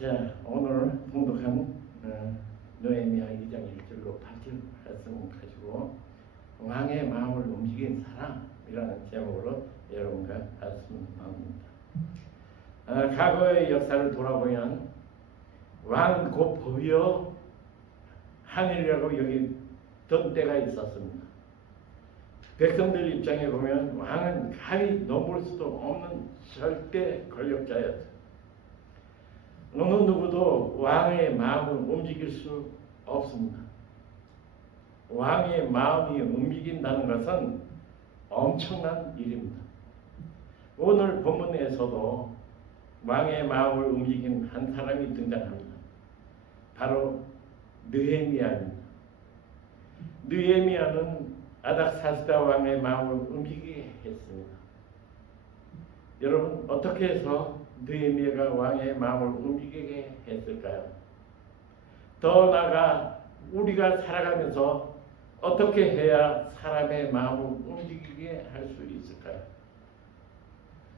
자, 오늘 봉독한 느헤미야 2장 1절로 8절 말씀 가지고 왕의 마음을 움직인 사람이라는 제목으로 여러분과 말씀 나눕니다. 과거의 역사를 돌아보면 왕은 곧 법이요 하늘이라고 여기던 때가 있었습니다. 백성들 입장에 보면 왕은 감히 넘볼 수도 없는 절대 권력자였다. 어느 누구도 왕의 마음을 움직일 수 없습니다. 왕의 마음이 움직인다는 것은 엄청난 일입니다. 오늘 본문에서도 왕의 마음을 움직인 한 사람이 등장합니다. 바로 느헤미야입니다. 느헤미야는 아닥사스다 왕의 마음을 움직이게 했습니다. 여러분, 어떻게 해서 느헤미야가 왕의 마음을 움직이게 했을까요? 더 나아가 우리가 살아가면서 어떻게 해야 사람의 마음을 움직이게 할 수 있을까요?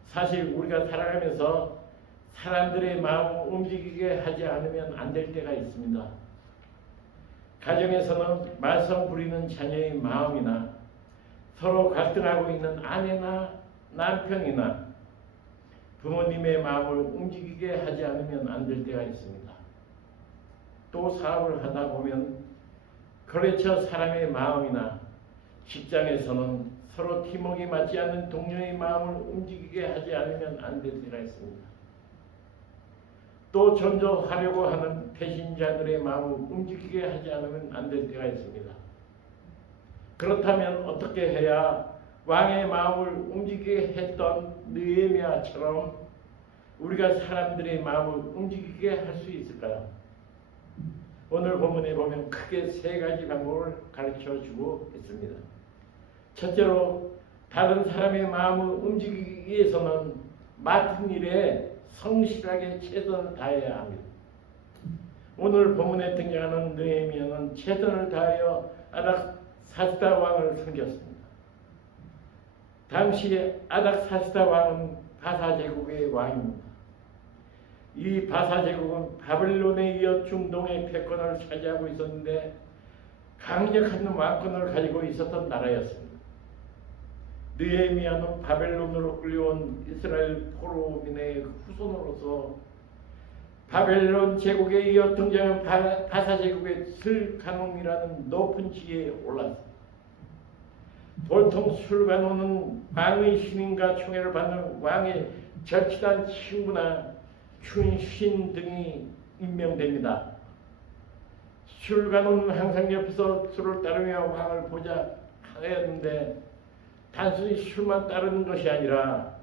사실 우리가 살아가면서 사람들의 마음을 움직이게 하지 않으면 안 될 때가 있습니다. 가정에서는 말썽 부리는 자녀의 마음이나 서로 갈등하고 있는 아내나 남편이나 부모님의 마음을 움직이게 하지 않으면 안 될 때가 있습니다. 또 사업을 하다 보면 거래처 사람의 마음이나 직장에서는 서로 팀워크가 맞지 않는 동료의 마음을 움직이게 하지 않으면 안 될 때가 있습니다. 또 존중하려고 하는 배신자들의 마음을 움직이게 하지 않으면 안 될 때가 있습니다. 그렇다면 어떻게 해야 왕의 마음을 움직이게 했던 느헤미야처럼 우리가 사람들의 마음을 움직이게 할 수 있을까요? 오늘 본문에 보면 크게 세 가지 방법을 가르쳐 주고 있습니다. 첫째로, 다른 사람의 마음을 움직이기 위해서는 맡은 일에 성실하게 최선을 다해야 합니다. 오늘 본문에 등장하는 느헤미야는 최선을 다하여 아닥사스다 왕을 섬겼습니다. 당시 아닥사스다 왕은 바사 제국의 왕입니다. 이 바사 제국은 바벨론에 이어 중동의 패권을 차지하고 있었는데 강력한 왕권을 가지고 있었던 나라였습니다. 느헤미야는 바벨론으로 끌려온 이스라엘 포로민의 후손으로서 바벨론 제국에 이어 등장한 바사 제국의 술가논이라는 높은 지위에 올랐습니다. 보통 술가논은 왕의 신임과 총애를 받는 왕의 절친한 친구나 춘신 등이 임명됩니다. 술가논은 항상 옆에서 술을 따르며 왕을 보자 하였는데 단순히 술만 따르는 것이 아니라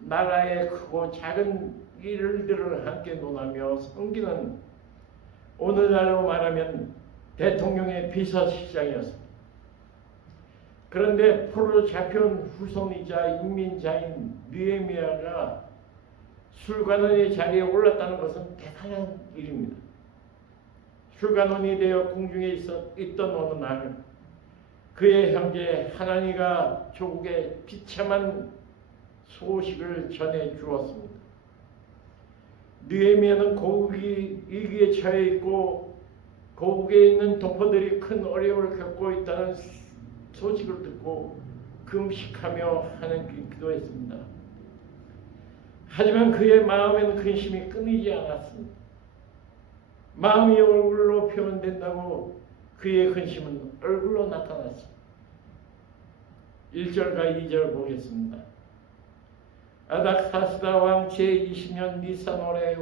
나라의 크고 작은 일들을 함께 논하며 섬기는, 오늘날로 말하면 대통령의 비서실장이었습니다. 그런데 포로로 잡혀온 후손이자 인민자인 느헤미야가 술관원의 자리에 올랐다는 것은 대단한 일입니다. 술관원이 되어 궁중에 있던 어느 날 그의 형제 하나니가 조국에 비참한 소식을 전해 주었습니다. 느헤미야는 고국이 위기에 처해 있고 고국에 있는 동포들이 큰 어려움을 겪고 있다는 소식을 듣고 금식하며 하나님께 기도했습니다. 하지만 그의 마음에는 근심이 끊이지 않았습니다. 마음이 얼굴로 표현된다고 그의 근심은 얼굴로 나타났습니다. 1절과 2절 보겠습니다. 아닥사스다 왕 제20년 니산월에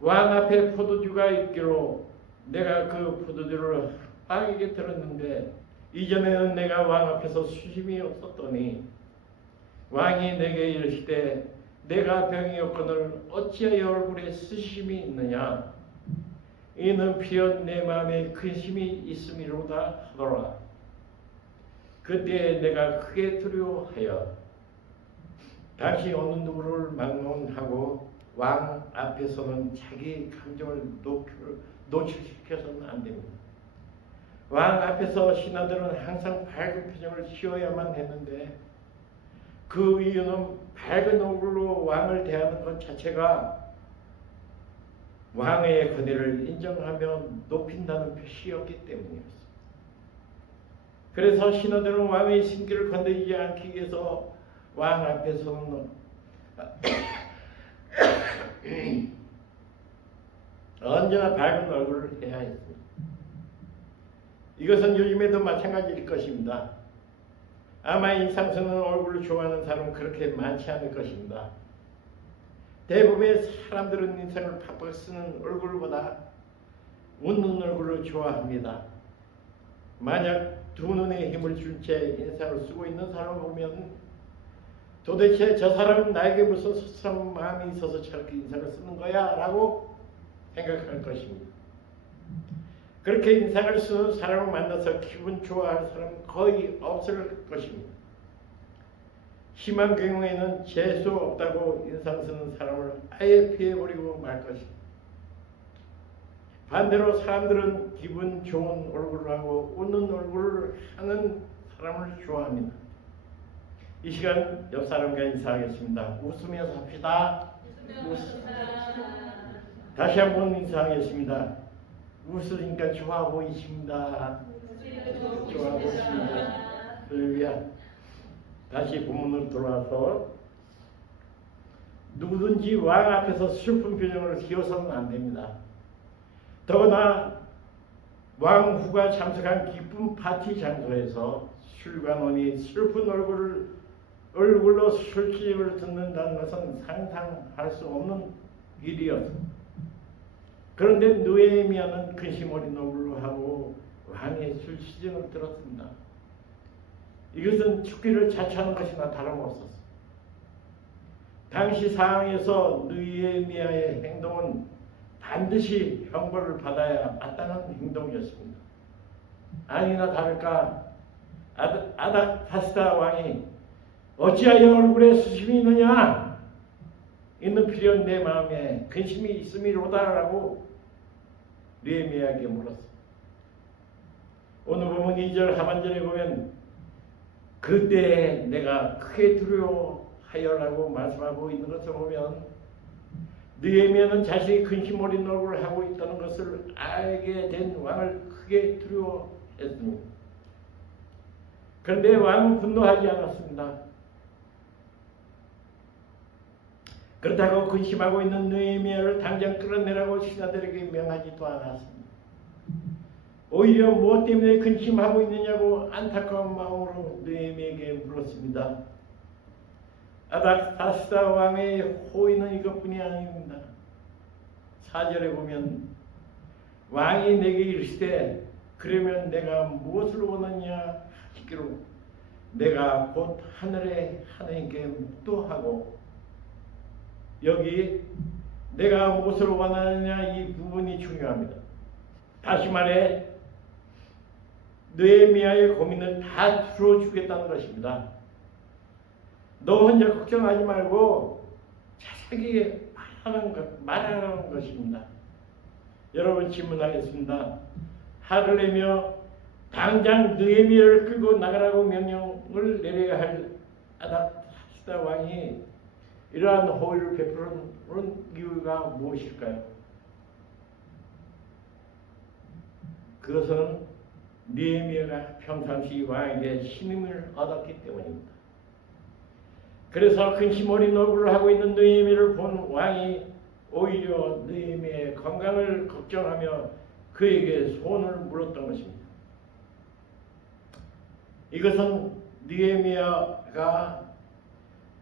왕 앞에 포도주가 있기로 내가 그 포도주를 왕에게 들었는데 이전에는 내가 왕 앞에서 수심이 없었더니 왕이 내게 이르시되 내가 병이 없거늘 어찌하여 얼굴에 수심이 있느냐? 이는 비록 내 마음에 근심이 있음이로다 하더라. 그때 내가 크게 두려워하여 당시 어느 누구를 막론하고 왕 앞에서는 자기 감정을 노출시켜서는 안 됩니다. 왕 앞에서 신하들은 항상 밝은 표정을 지어야만 했는데 그 이유는 밝은 얼굴로 왕을 대하는 것 자체가 왕의 권위를 인정하며 높인다는 표시였기 때문이었습니다. 그래서 신하들은 왕의 신기를 건드리지 않기 위해서 왕 앞에서는 언제나 밝은 얼굴을 해야 했습니다. 이것은 요즘에도 마찬가지일 것입니다. 아마 인상 쓰는 얼굴을 좋아하는 사람은 그렇게 많지 않을 것입니다. 대부분의 사람들은 인상을 팍팍 쓰는 얼굴보다 웃는 얼굴을 좋아합니다. 만약 두 눈에 힘을 준 채 인상을 쓰고 있는 사람을 보면 도대체 저 사람은 나에게 무슨 섭섭한 마음이 있어서 저렇게 인상을 쓰는 거야? 라고 생각할 것입니다. 그렇게 인상을 쓰는 사람을 만나서 기분 좋아할 사람은 거의 없을 것입니다. 심한 경우에는 재수 없다고 인상 쓰는 사람을 아예 피해버리고 말 것입니다. 반대로 사람들은 기분 좋은 얼굴을 하고 웃는 얼굴을 하는 사람을 좋아합니다. 이 시간 옆 사람과 인사하겠습니다. 웃으면서 합시다. 다시 한번 인사하겠습니다. 웃으니까 좋아 보이십니다. 좋아 보이십니다. 할렐루야. 다시 본문으로 돌아와서 누구든지 왕 앞에서 슬픈 표정을 지어서는 안 됩니다. 더구나 왕후가 참석한 기쁜 파티 장소에서 술관원이 슬픈 얼굴로 술집을 듣는다는 것은 상상할 수 없는 일이었습니다. 그런데 느헤미야는 근심 어린 얼굴로 하고 왕의 술시정을 들었습니다. 이것은 죽기를 자처하는 것이나 다름없었습니다. 당시 상황에서 느헤미야의 행동은 반드시 형벌을 받아야 마땅한 행동이었습니다. 아니나 다를까 아닥사스다 왕이 어찌하여 얼굴에 수심이 있느냐? 있는 필연 내 마음에 근심이 있음이로다라고 느헤미야에게 물었습니다. 오늘 보면 2절 하반절에 보면 그때 내가 크게 두려워하여라고 말씀하고 있는 것을 보면 느헤미야는 자신이 근심 어린 얼굴을 하고 있다는 것을 알게 된 왕을 크게 두려워했습니다. 그런데 왕은 분노하지 않았습니다. 그렇다고 근심하고 있는 느헤미야를 당장 끌어내라고 신하들에게 명하지도 않았습니다. 오히려 무엇 때문에 근심하고 있느냐고 안타까운 마음으로 느헤미야에게 물었습니다. 아닥사스다 왕의 호의는 이것뿐이 아닙니다. 4절에 보면 왕이 내게 이르시되 그러면 내가 무엇을 원하냐 하시기로 내가 곧 하늘의 하나님께 묵도하고 여기 내가 무엇을 원하느냐 이 부분이 중요합니다. 다시 말해 느헤미야의 고민을 다 들어주겠다는 것입니다. 너 혼자 걱정하지 말고 자세하게 말하는 것입니다. 여러분 질문하겠습니다. 화를 내며 당장 느헤미야를 끌고 나가라고 명령을 내려야 할 아닥사스다 왕이 이러한 호의를 베푸는 이유가 무엇일까요? 그것은 느헤미야가 평상시 왕에게 신임을 얻었기 때문입니다. 그래서 근심 어린 얼굴을 하고 있는 느헤미야를 본 왕이 오히려 느헤미야의 건강을 걱정하며 그에게 소원을 물었던 것입니다. 이것은 느헤미야가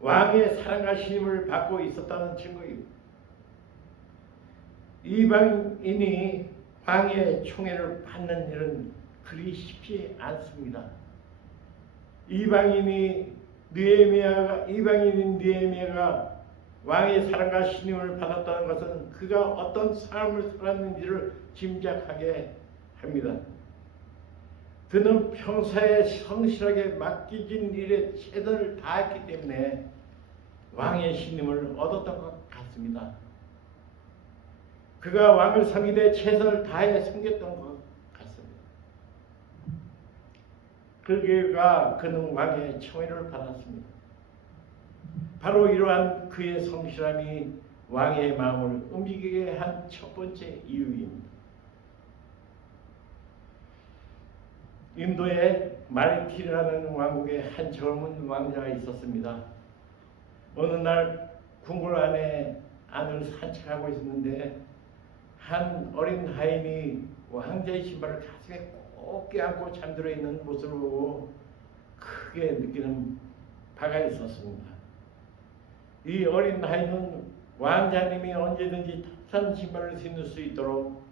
왕의 사랑과 신임을 받고 있었다는 증거입니다. 이방인이 왕의 총애를 받는 일은 그리 쉽지 않습니다. 이방인인 느헤미야가 왕의 사랑과 신임을 받았다는 것은 그가 어떤 삶을 살았는지를 짐작하게 합니다. 그는 평소에 성실하게 맡겨진 일에 최선을 다했기 때문에 왕의 신임을 얻었던 것 같습니다. 그가 왕을 섬기되 최선을 다해 섬겼던 것 같습니다. 그 결과 그는 왕의 청애를 받았습니다. 바로 이러한 그의 성실함이 왕의 마음을 움직이게 한 첫 번째 이유입니다. 인도에 마리키라는 왕국에 한 젊은 왕자가 있었습니다. 어느 날 궁궐 안을 산책하고 있었는데 한 어린 하인이 왕자의 신발을 가슴에 꼭 껴안고 잠들어 있는 모습을 보고 크게 느끼는 바가 있었습니다. 이 어린 하인은 왕자님이 언제든지 탑산 신발을 신을 수 있도록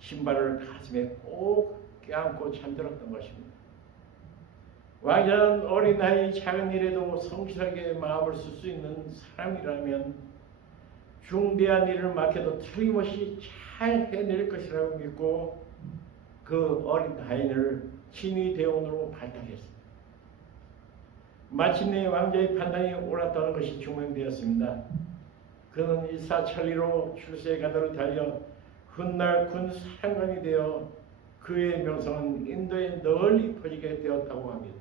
신발을 가슴에 꼭 껴안고 잠들었던 것입니다. 왕자는 어린 아이 작은 일에도 성실하게 마음을 쓸 수 있는 사람이라면 중대한 일을 맡겨도 틀림없이 잘 해낼 것이라고 믿고 그 어린 아이를 신의 대원으로 발탁했습니다. 마침내 왕자의 판단이 옳았다는 것이 증명되었습니다. 그는 일사천리로 출세의 가도를 달려 훗날 군 사령관이 되어 그의 명성은 인도에 널리 퍼지게 되었다고 합니다.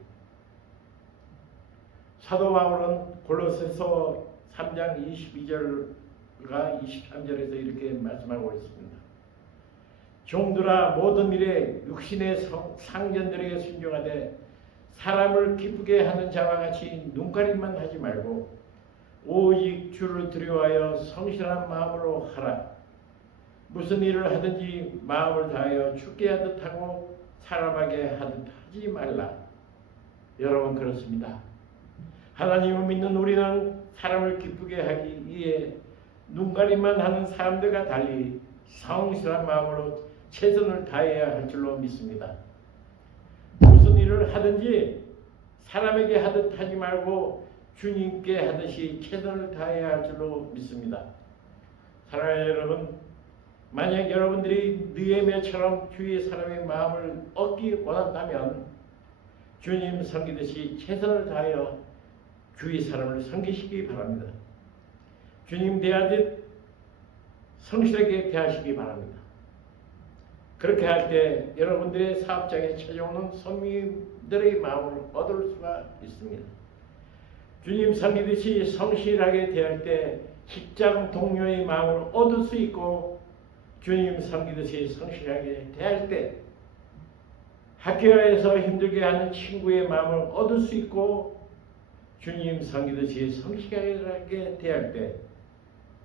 사도 바울은 골로새서 3장 22절과 23절에서 이렇게 말씀하고 있습니다. 종들아 모든 일에 육신의 상전들에게 순종하되 사람을 기쁘게 하는 자와 같이 눈가림만 하지 말고 오직 주를 두려워하여 성실한 마음으로 하라. 무슨 일을 하든지 마음을 다하여 주께 하듯 하고 사람에게 하듯 하지 말라. 여러분 그렇습니다. 하나님을 믿는 우리는 사람을 기쁘게 하기 위해 눈가림만 하는 사람들과 달리 성실한 마음으로 최선을 다해야 할 줄로 믿습니다. 무슨 일을 하든지 사람에게 하듯 하지 말고 주님께 하듯이 최선을 다해야 할 줄로 믿습니다. 사랑하는 여러분, 만약 여러분들이 느헤미야처럼 주위의 사람의 마음을 얻기 원한다면 주님 섬기듯이 최선을 다하여 주위 사람을 섬기시기 바랍니다. 주님 대하듯 성실하게 대하시기 바랍니다. 그렇게 할 때 여러분들의 사업장에 찾아오는 손님들의 마음을 얻을 수가 있습니다. 주님 섬기듯이 성실하게 대할 때 직장 동료의 마음을 얻을 수 있고 주님 섬기듯이 성실하게 대할 때 학교에서 힘들게 하는 친구의 마음을 얻을 수 있고 주님 섬기듯이 성실하게 대할 때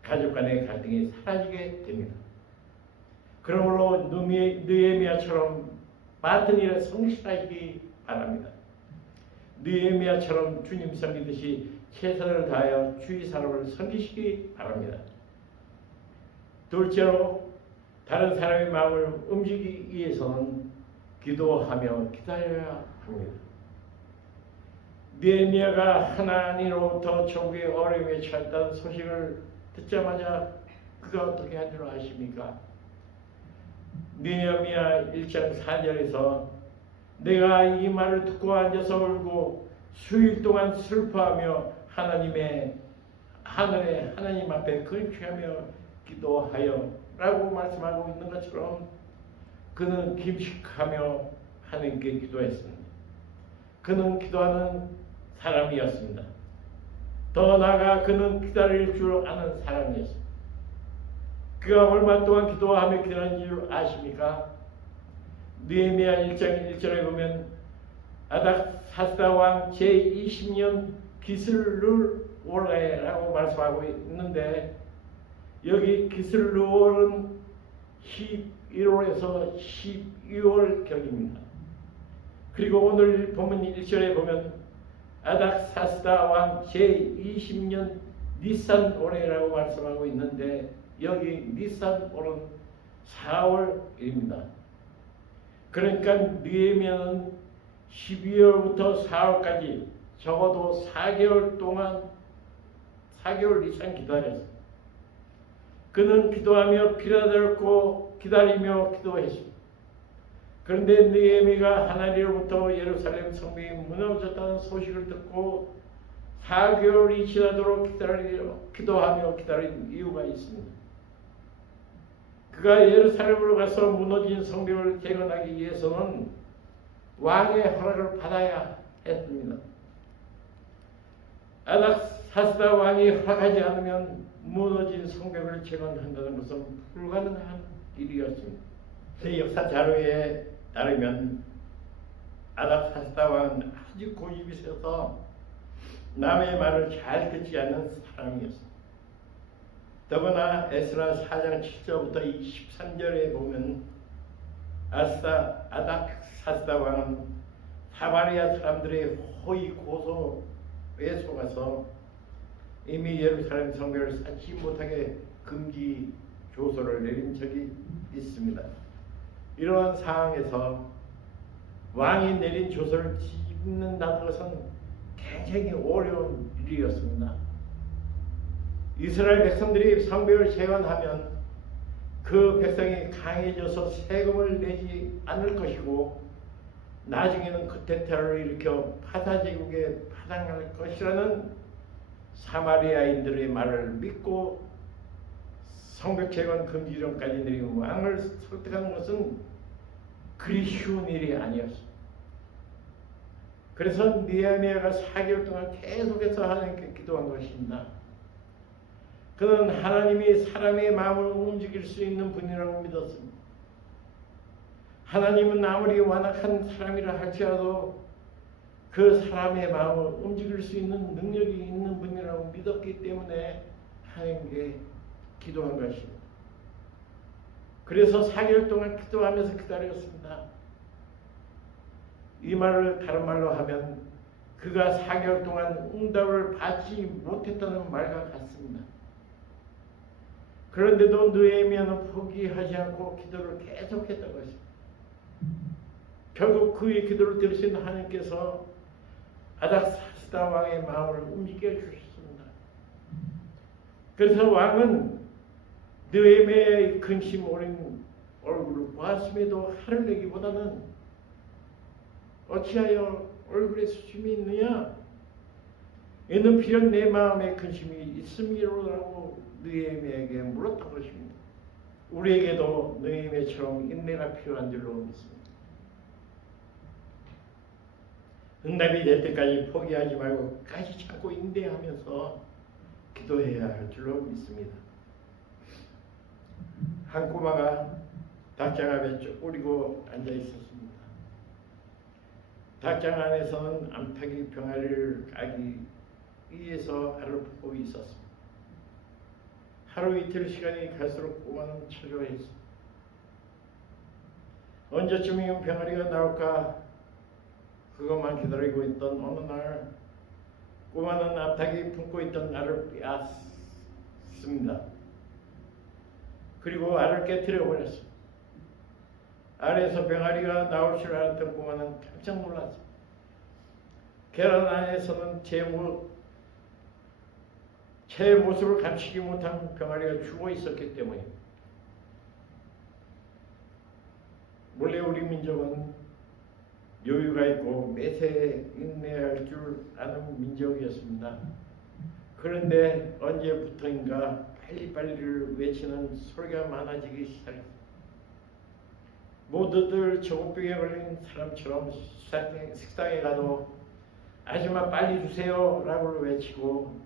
가족 간의 갈등이 사라지게 됩니다. 그러므로 느헤미야처럼 맡은 일에 성실하기 바랍니다. 느헤미야처럼 주님 섬기듯이 최선을 다하여 주위 사람을 섬기시기 바랍니다. 둘째로 다른 사람의 마음을 움직이기 위해서는 기도하며 기다려야 합니다. 느헤미야가 하나님으로부터 조국의 어려움에 처했다는 소식을 듣자마자 그가 어떻게 한 줄 아십니까? 느헤미야 1장 4절에서 내가 이 말을 듣고 앉아서 울고 수일 동안 슬퍼하며 하늘의 하나님 앞에 근취하며 기도하여 라고 말씀하고 있는 것처럼 그는 금식하며 하나님께 기도했습니다. 그는 기도하는 사람이었습니다. 더 나아가 그는 기다릴 줄 아는 사람이었습니다. 그가 얼마 동안 기도하며 기다린 줄 아십니까? 느헤미야 1장 1절에 보면 아닥사스다 왕 제20년 기슬루올라라고 말씀하고 있는데 여기 기슬루올은 11월에서 12월 격입니다. 그리고 오늘 본문 1절에 보면 아닥사스다 왕 제20년 니산올해라고 말씀하고 있는데 여기 니산올은 4월입니다. 그러니까 느헤미야는 12월부터 4월까지 적어도 4개월 동안 4개월 이상 기다렸습니다. 그는 기도하며 기다리며 기도했습니다. 그런데 느헤미야가 하나님으로부터 예루살렘 성벽이 무너졌다는 소식을 듣고 4개월이 지나도록 기도하며 기다린 이유가 있습니다. 그가 예루살렘으로 가서 무너진 성벽을 재건하기 위해서는 왕의 허락을 받아야 했습니다. 사스다 왕이 허락하지 않으면 무너진 성벽을 재건한다는 것은 불가능한 일이었습니다. 새 역사 자료에 따르면 아닥사스다 왕은 아주 고집이 세서 남의 말을 잘 듣지 않는 사람이었습니다. 더구나 에스라 4장 7절부터 23절에 보면 아닥사스다 왕은 사마리아 사람들의 호의 고소에 속아서 이미 예루살렘 성벽을 쌓지 못하게 금지 조서를 내린 적이 있습니다. 이러한 상황에서 왕이 내린 조서를 뒤집는다는 것은 굉장히 어려운 일이었습니다. 이스라엘 백성들이 성벽을 재건하면 그 백성이 강해져서 세금을 내지 않을 것이고 나중에는 쿠데타를 일으켜 파사제국에 파당할 것이라는 사마리아인들의 말을 믿고 성벽 재건 금지령까지 내린 왕을 설득하는 것은 그리 쉬운 일이 아니었습니다. 그래서 느헤미야가 4개월 동안 계속해서 하나님께 기도한 것입니다. 그는 하나님이 사람의 마음을 움직일 수 있는 분이라고 믿었습니다. 하나님은 아무리 완악한 사람이라 할지라도 그 사람의 마음을 움직일 수 있는 능력이 있는 분이라고 믿었기 때문에 하나님께 기도한 것입니다. 그래서 4개월 동안 기도하면서 기다렸습니다. 이 말을 다른 말로 하면 그가 4개월 동안 응답을 받지 못했다는 말과 같습니다. 그런데도 느헤미야는 포기하지 않고 기도를 계속했던 것입니다. 결국 그의 기도를 들으신 하나님께서 아닥사스다 왕의 마음을 움직여 주셨습니다. 그래서 왕은 느헤미야의 근심 어린 얼굴을 보았음에도 화를 내기보다는 어찌하여 얼굴에 수심이 있느냐? 이는 비록 내 마음에 근심이 있음이로라고 느헤미야에게 물었던 것입니다. 우리에게도 느헤미야처럼 인내가 필요한 줄로 믿습니다. 응답이 될 때까지 포기하지 말고 끝까지 참고 인내하면서 기도해야 할 줄로 믿습니다. 한 꼬마가 닭장 앞에 쪼그리고 앉아 있었습니다. 닭장 안에서는 암탉이 병아리를 까기 위해서 알을 품고 있었습니다. 하루 이틀 시간이 갈수록 꼬마는 초조했습니다. 언제쯤이면 병아리가 나올까 그것만 기다리고 있던 어느 날 꼬마는 암탉이 품고 있던 알을 빼앗습니다. 그리고 알을 깨뜨려 버렸습니다. 알에서 병아리가 나올 줄 알았던 꼬마는 깜짝 놀랐습니다. 계란 안에서는 제 모습을 감추지 못한 병아리가 죽어 있었기 때문입니다. 원래 우리 민족은 여유가 있고 매세에 인내할 줄 아는 민족이었습니다. 그런데 언제부터인가 빨리빨리를 외치는 소리가 많아지기 시작했습니다. 모두들 조급병에 걸린 사람처럼 식당에 가도 아줌마 빨리 주세요 라고 외치고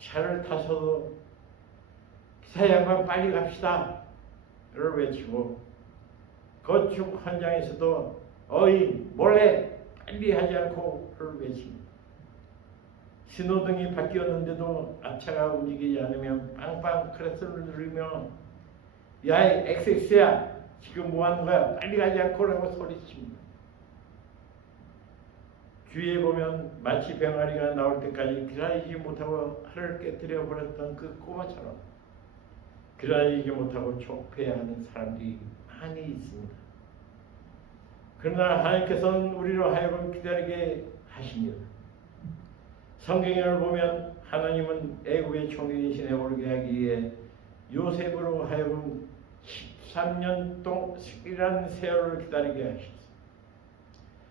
차를 타서도 기사 양반 빨리 갑시다 를 외치고 건축 현장에서도 어이 몰래 빨리 하지 않고 를 외칩니다. 신호등이 바뀌었는데도 앞차가 움직이지 않으면 빵빵 크레스를 누르며 야이 XX야 지금 뭐 하는 거야 빨리 가지 않고 라고 소리칩니다. 주위에 보면 마치 병아리가 나올 때까지 기다리지 못하고 알을 깨뜨려 버렸던 그 꼬마처럼 기다리지 못하고 촉패하는 사람들이 많이 있습니다. 그러나 하나님께서는 우리로 하여금 기다리게 하십니다. 성경을 보면 하나님은 애국의 총리이신 에볼게 하기 위해 요셉으로 하여금 13년 동안이라는 세월을 기다리게 하셨습니다.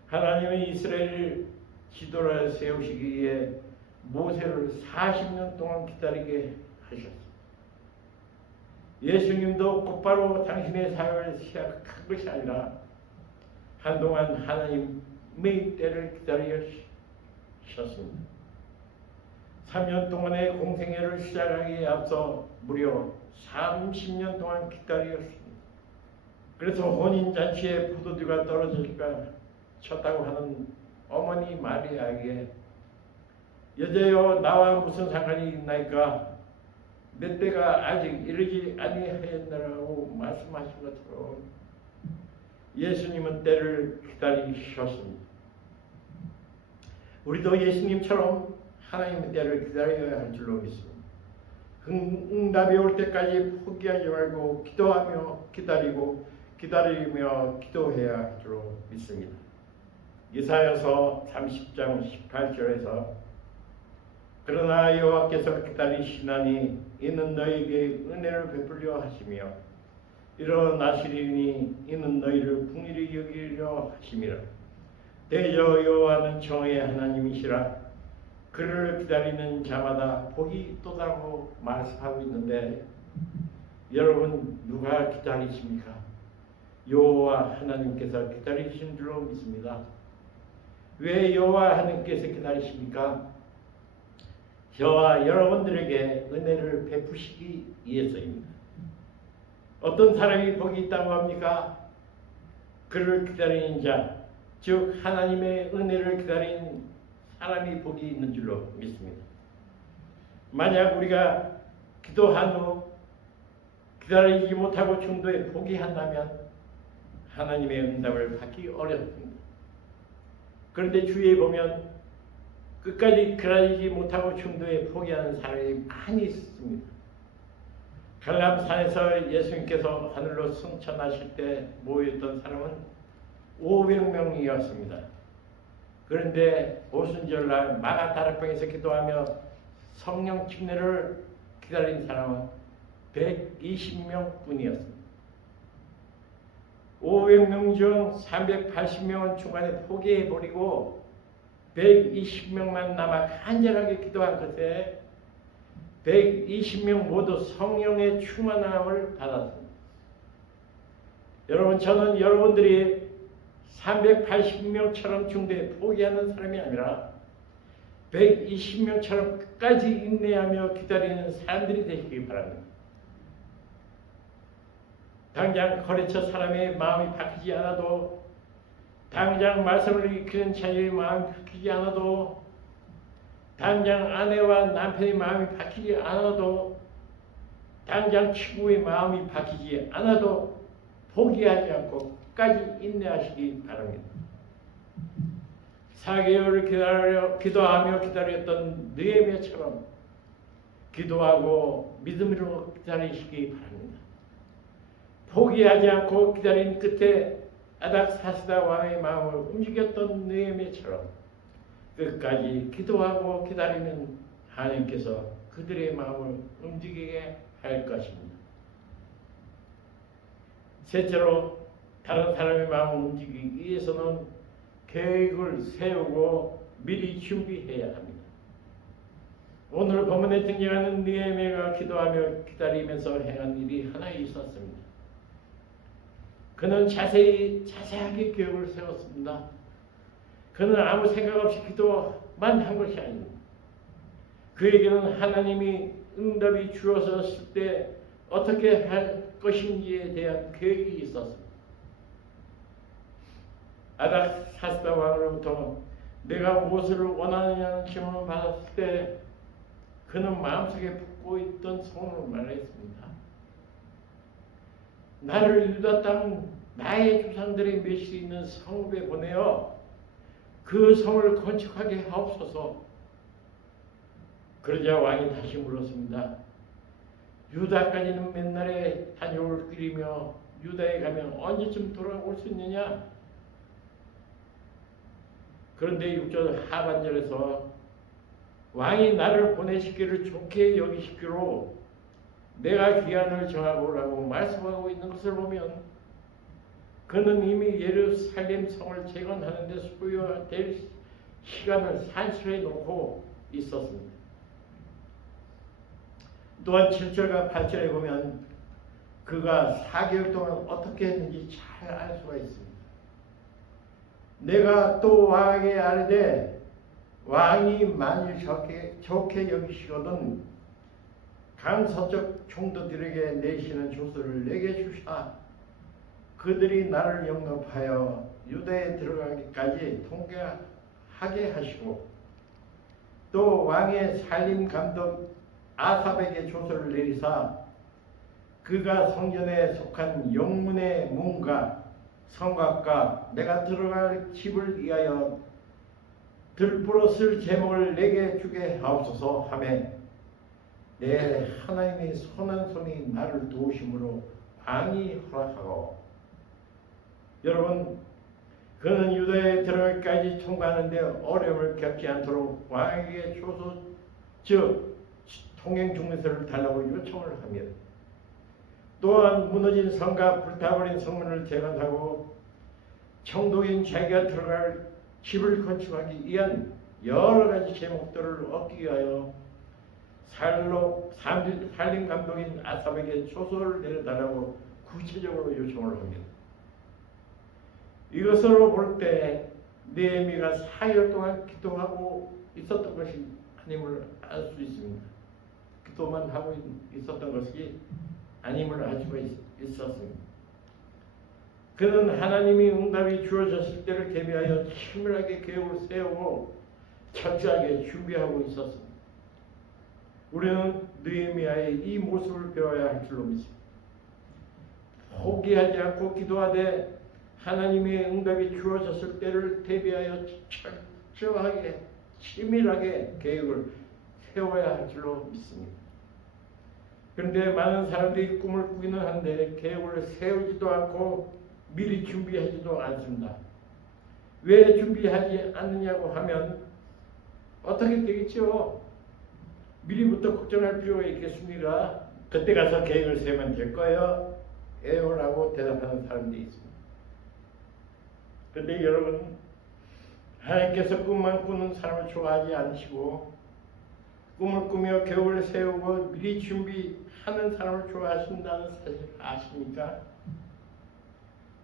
하나님은 이스라엘을 지도를 세우시기 위해 모세를 40년 동안 기다리게 하셨습니다. 예수님도 곧바로 당신의 사역을 시작한 것이 아니라 한동안 하나님의 때를 기다리셨습니다. 3년 동안의 공생애를 시작하기에 앞서 무려 30년 동안 기다렸습니다. 그래서 혼인잔치에 포도주가 떨어질까 쳤다고 하는 어머니 마리아에게 여자여 나와 무슨 상관이 있나이까 내 때가 아직 이르지 아니하였느라고 말씀하신 것처럼 예수님은 때를 기다리셨습니다. 우리도 예수님처럼 하나님의 때를 기다려야 할 줄로 믿습니다. 응답이 올 때까지 포기하지 말고 기도하며 기다리고 기다리며 기도해야 할 줄로 믿습니다. 이사야서 30장 18절에서 그러나 여호와께서 기다리시나니 이는 너희에게 은혜를 베풀려 하시며 일어나시리니 이는 너희를 긍휼히 여기려 하심이라. 대저 여호와는 정의 하나님이시라. 그를 기다리는 자마다 복이 있도다라고 말씀하고 있는데 여러분 누가 기다리십니까? 여호와 하나님께서 기다리신 줄로 믿습니다. 왜 여호와 하나님께서 기다리십니까? 저와 여러분들에게 은혜를 베푸시기 위해서입니다. 어떤 사람이 복이 있다고 합니까? 그를 기다리는 자, 즉 하나님의 은혜를 기다리는 사람이 복이 있는 줄로 믿습니다. 만약 우리가 기도한 후 기다리지 못하고 중도에 포기한다면 하나님의 응답을 받기 어렵습니다. 그런데 주위에 보면 끝까지 기다리지 못하고 중도에 포기하는 사람이 많이 있습니다. 갈람산에서 예수님께서 하늘로 승천하실 때 모였던 사람은 500명이었습니다. 그런데 오순절날 마가다락방에서 기도하며 성령 침례를 기다린 사람은 120명 뿐이었습니다. 500명 중 380명은 중간에 포기해버리고 120명만 남아 간절하게 기도한 것에 120명 모두 성령의 충만함을 받았습니다. 여러분, 저는 여러분들이 380명처럼 중도에 포기하는 사람이 아니라 120명처럼 끝까지 인내하며 기다리는 사람들이 되시기 바랍니다. 당장 거래처 사람의 마음이 바뀌지 않아도, 당장 말씀을 익히는 자녀의 마음이 바뀌지 않아도, 당장 아내와 남편의 마음이 바뀌지 않아도, 당장 친구의 마음이 바뀌지 않아도 포기하지 않고 끝까지 인내하시기 바랍니다. 4개월을 기도하며 기다렸던 느헤미야처럼 기도하고 믿음으로 기다리시기 바랍니다. 포기하지 않고 기다린 끝에 아닥사스다 왕의 마음을 움직였던 느헤미야처럼 끝까지 기도하고 기다리면 하나님께서 그들의 마음을 움직이게 할 것입니다. 셋째로, 다른 사람의 마음을 움직이기 위해서는 계획을 세우고 미리 준비해야 합니다. 오늘 본문에 등장하는 느헤미야가 기도하며 기다리면서 행한 일이 하나 있었습니다. 그는 자세하게 계획을 세웠습니다. 그는 아무 생각 없이 기도만 한 것이 아닙니다. 그에게는 하나님이 응답이 주어졌을 때 어떻게 할 것인지에 대한 계획이 있었습니다. 아닥사스다 왕으로부터 내가 무엇을 원하느냐는 질문을 받았을 때 그는 마음속에 품고 있던 소원을 말했습니다. 나를 유다 땅 나의 조상들의 멸실이 있는 성읍에 보내어 그 성을 건축하게 하옵소서. 그러자 왕이 다시 물었습니다. 유다까지는 맨날에 다녀올 길이며 유다에 가면 언제쯤 돌아올 수 있느냐? 그런데 6절 하반절에서 왕이 나를 보내시기를 좋게 여기시기로 내가 기한을 정하고라고 말씀하고 있는 것을 보면 그는 이미 예루살렘 성을 재건하는 데 소요될 시간을 산수해 놓고 있었습니다. 또한 7절과 8절에 보면 그가 4개월 동안 어떻게 했는지 잘 알 수가 있습니다. 내가 또 왕에게 아뢰되 왕이 만일 좋게 여기시거든 강서적 총독들에게 내시는 조서를 내게 주사 그들이 나를 영접하여 유대에 들어가기까지 통과하게 하시고 또 왕의 살림 감독 아삽에게 조서를 내리사 그가 성전에 속한 영문의 문과 성곽과 내가 들어갈 집을 위하여 들불어 쓸 제목을 내게 주게 하옵소서 하매 내 하나님의 선한 손이 나를 도우심으로 왕이 허락하고 여러분 그는 유다에 들어가기까지 통과하는데 어려움을 겪지 않도록 왕에게 조서 즉 통행 중매서를 달라고 요청을 하며 또한 무너진 성과 불타버린 성문을 재건하고 청독인 자기가 들어갈 집을 건축하기 위한 여러 가지 제목들을 얻기 위하여 살림 감독인 아삽에게 조서를 내려달라고 구체적으로 요청을 합니다. 이것으로 볼 때 느헤미야가 4일 동안 기도하고 있었던 것이 하나님을 알 수 있습니다. 기도만 하고 있었던 것이 아님을 알 수가 있었습니다. 그는 하나님이 응답이 주어졌을 때를 대비하여 치밀하게 계획을 세우고 철저하게 준비하고 있었습니다. 우리는 느헤미야의 이 모습을 배워야 할 줄로 믿습니다. 포기하지 않고 기도하되 하나님의 응답이 주어졌을 때를 대비하여 철저하게 치밀하게 계획을 세워야 할 줄로 믿습니다. 그런데 많은 사람들이 꿈을 꾸기는 한데 계획을 세우지도 않고 미리 준비하지도 않습니다. 왜 준비하지 않느냐고 하면 어떻게 되겠죠? 미리부터 걱정할 필요가 있겠습니까? 그때 가서 계획을 세우면 될 거예요. 에요라고 대답하는 사람들이 있습니다. 그런데 여러분 하나님께서 꿈만 꾸는 사람을 좋아하지 않으시고 꿈을 꾸며 계획을 세우고 미리 준비하는 사람을 좋아하신다는 사실 아십니까?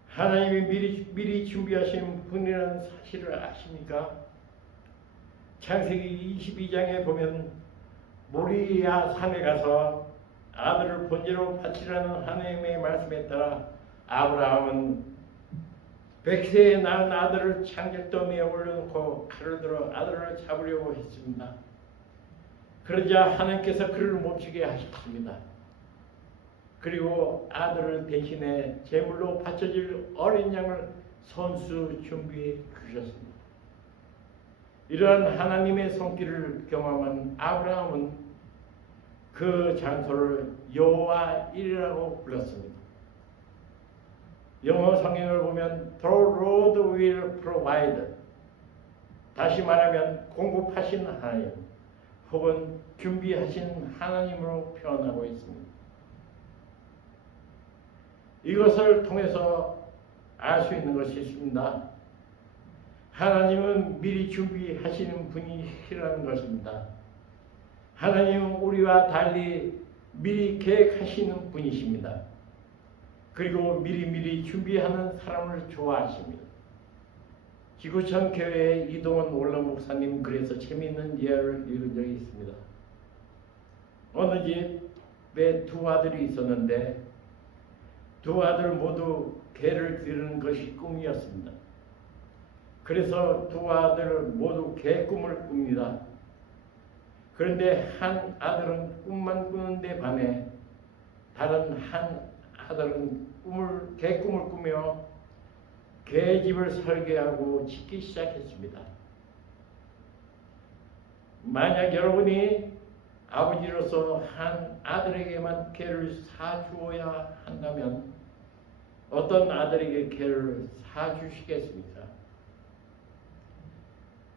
하나님이 미리 준비하신 분이라는 사실을 아십니까? 창세기 22장에 보면 모리아 산에 가서 아들을 번제로 바치라는 하나님의 말씀에 따라 아브라함은 100세에 낳은 아들을 창작더미에 올려놓고 칼을 들어 아들을 잡으려고 했습니다. 그러자 하나님께서 그를 멈추게 하셨습니다. 그리고 아들을 대신에 제물로 바쳐질 어린 양을 손수 준비해 주셨습니다. 이러한 하나님의 손길을 경험한 아브라함은 그 장소를 여호와 일이라고 불렀습니다. 영어 성경을 보면 The Lord will provide, 다시 말하면 공급하신 하나님 혹은 준비하신 하나님으로 표현하고 있습니다. 이것을 통해서 알 수 있는 것이 있습니다. 하나님은 미리 준비하시는 분이시라는 것입니다. 하나님은 우리와 달리 미리 계획하시는 분이십니다. 그리고 미리미리 준비하는 사람을 좋아하십니다. 지구촌 교회의 이동원 원로 목사님 그래서 재미있는 예를 읽은 적이 있습니다. 어느 집에 두 아들이 있었는데 두 아들 모두 개를 기르는 것이 꿈이었습니다. 그래서 두 아들 모두 개 꿈을 꿉니다. 그런데 한 아들은 꿈만 꾸는데 반해 다른 한 아들은 개 꿈을 꾸며 개집을 설계하고 짓기 시작했습니다. 만약 여러분이 아버지로서 한 아들에게만 개를 사주어야 한다면 어떤 아들에게 개를 사주시겠습니까?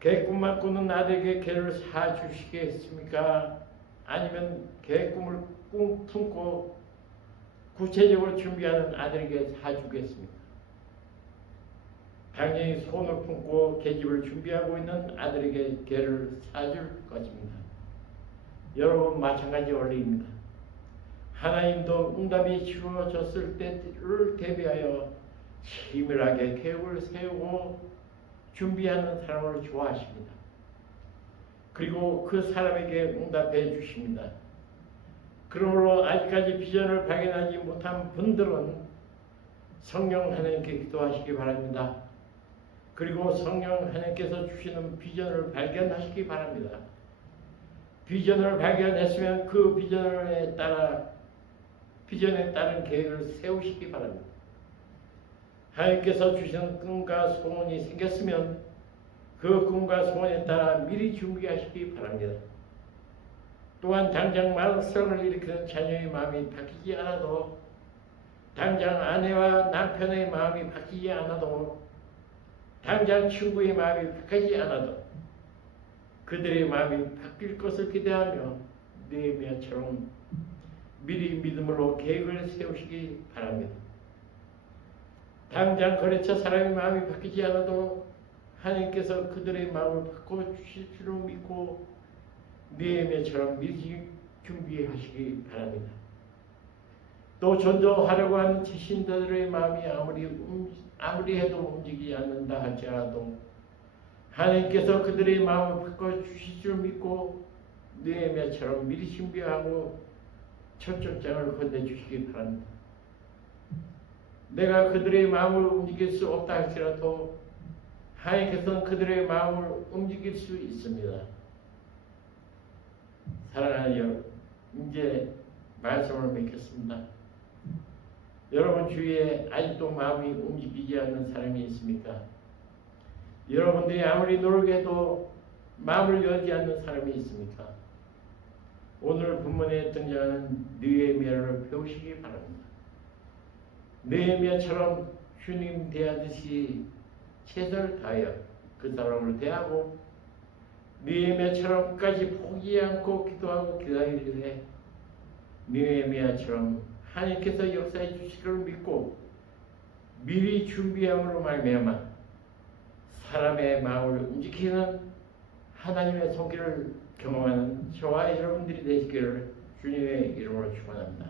개 꿈만 꾸는 아들에게 개를 사주시겠습니까? 아니면 개 꿈을 품고 구체적으로 준비하는 아들에게 사주겠습니까? 당연히 손을 품고 개집을 준비하고 있는 아들에게 개를 사줄 것입니다. 여러분 마찬가지 원리입니다. 하나님도 응답이 주어졌을 때를 대비하여 치밀하게 계획을 세우고 준비하는 사람을 좋아하십니다. 그리고 그 사람에게 응답해 주십니다. 그러므로 아직까지 비전을 발견하지 못한 분들은 성령 하나님께 기도하시기 바랍니다. 그리고 성령 하나님께서 주시는 비전을 발견하시기 바랍니다. 비전을 발견했으면 그 비전에 따른 계획을 세우시기 바랍니다. 하나님께서 주시는 꿈과 소원이 생겼으면 그 꿈과 소원에 따라 미리 준비하시기 바랍니다. 또한 당장 말썽을 일으키는 자녀의 마음이 바뀌지 않아도, 당장 아내와 남편의 마음이 바뀌지 않아도, 당장 친구의 마음이 바뀌지 않아도 그들의 마음이 바뀔 것을 기대하며 느헤미야처럼 미리 믿음으로 계획을 세우시기 바랍니다. 당장 거래처 사람의 마음이 바뀌지 않아도 하나님께서 그들의 마음을 바꿔주실 줄을 믿고 느헤미야처럼 미리 준비하시기 바랍니다. 또 전도하려고 하는 지신자들의 마음이 아무리 해도 움직이지 않는다 할지라도 하나님께서 그들의 마음을 바꿔주실 줄 믿고 느헤미야처럼 미리 준비하고 초청장을 건네주시기 바랍니다. 내가 그들의 마음을 움직일 수 없다 할지라도 하나님께서는 그들의 마음을 움직일 수 있습니다. 사랑하는 여러분, 이제 말씀을 맺겠습니다. 여러분 주위에 아직도 마음이 움직이지 않는 사람이 있습니까? 여러분들이 아무리 노력해도 마음을 열지 않는 사람이 있습니까? 오늘 본문에 등장하는 느헤미야를 배우시기 바랍니다. 느헤미야처럼 주님 대하듯이 최선을 다하여 그 사람을 대하고 느헤미야처럼 끝까지 포기하지 않고 기도하고 기다리되 느헤미야처럼 하나님께서 역사해 주시기를 믿고 미리 준비함으로 말미암아 사람의 마음을 움직이는 하나님의 손길을 경험하는 저와 여러분들이 되시기를 주님의 이름으로 축원합니다.